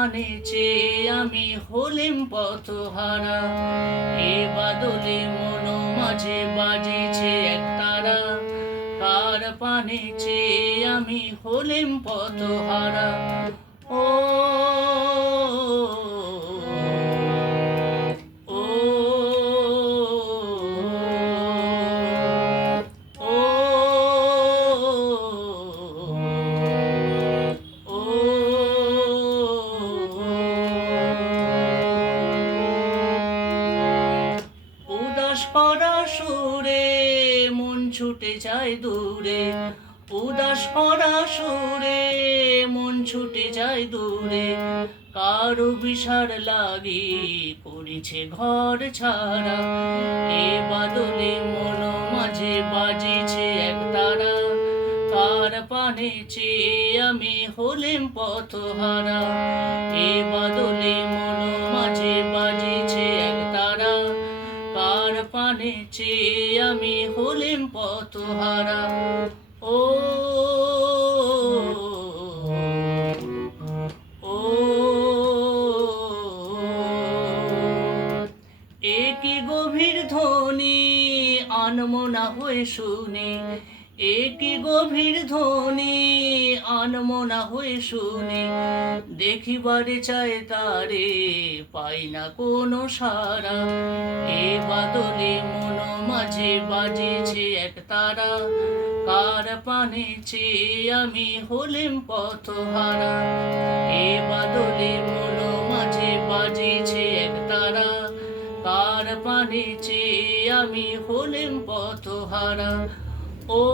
পানে চেয়ে আমি হলিম পথহারা। এ বাদলে মন মাঝে বাজেছে একতারা, কার পানে চেয়ে আমি হলিম পথহারা। ও ও উদাস করা সুরে মন ছুটে যায় দূরে, উদাস করা সুরে মন ছুটে যায় দূরে। কারো বিষার লাগি করেছে ঘর ছাড়া, এ বাদলে মন মাঝে বাজিছে একতারা, কার পানে চেয়ে আমি হলিম পথহারা। এ বাদলে মন মাঝে বাজিছে একতারা, কার পানে চেয়ে আমি হলিম পথহারা। ও ও একই গভীর ধ্বনি আনমনা হয়ে শুনি, একই গভীর ধ্বনি আনমনা হয়ে শুনি। দেখিবারে চায় তারে পাই না কোনো সারা, এ বাদলে মন মাঝে বাজেছে একতারা, কার পানে চেয়ে আমি হলিম পথহারা। এ বাদলে মন মাঝে বাজেছে একতারা, কার পানে চেয়ে আমি হলিম পথহারা। ও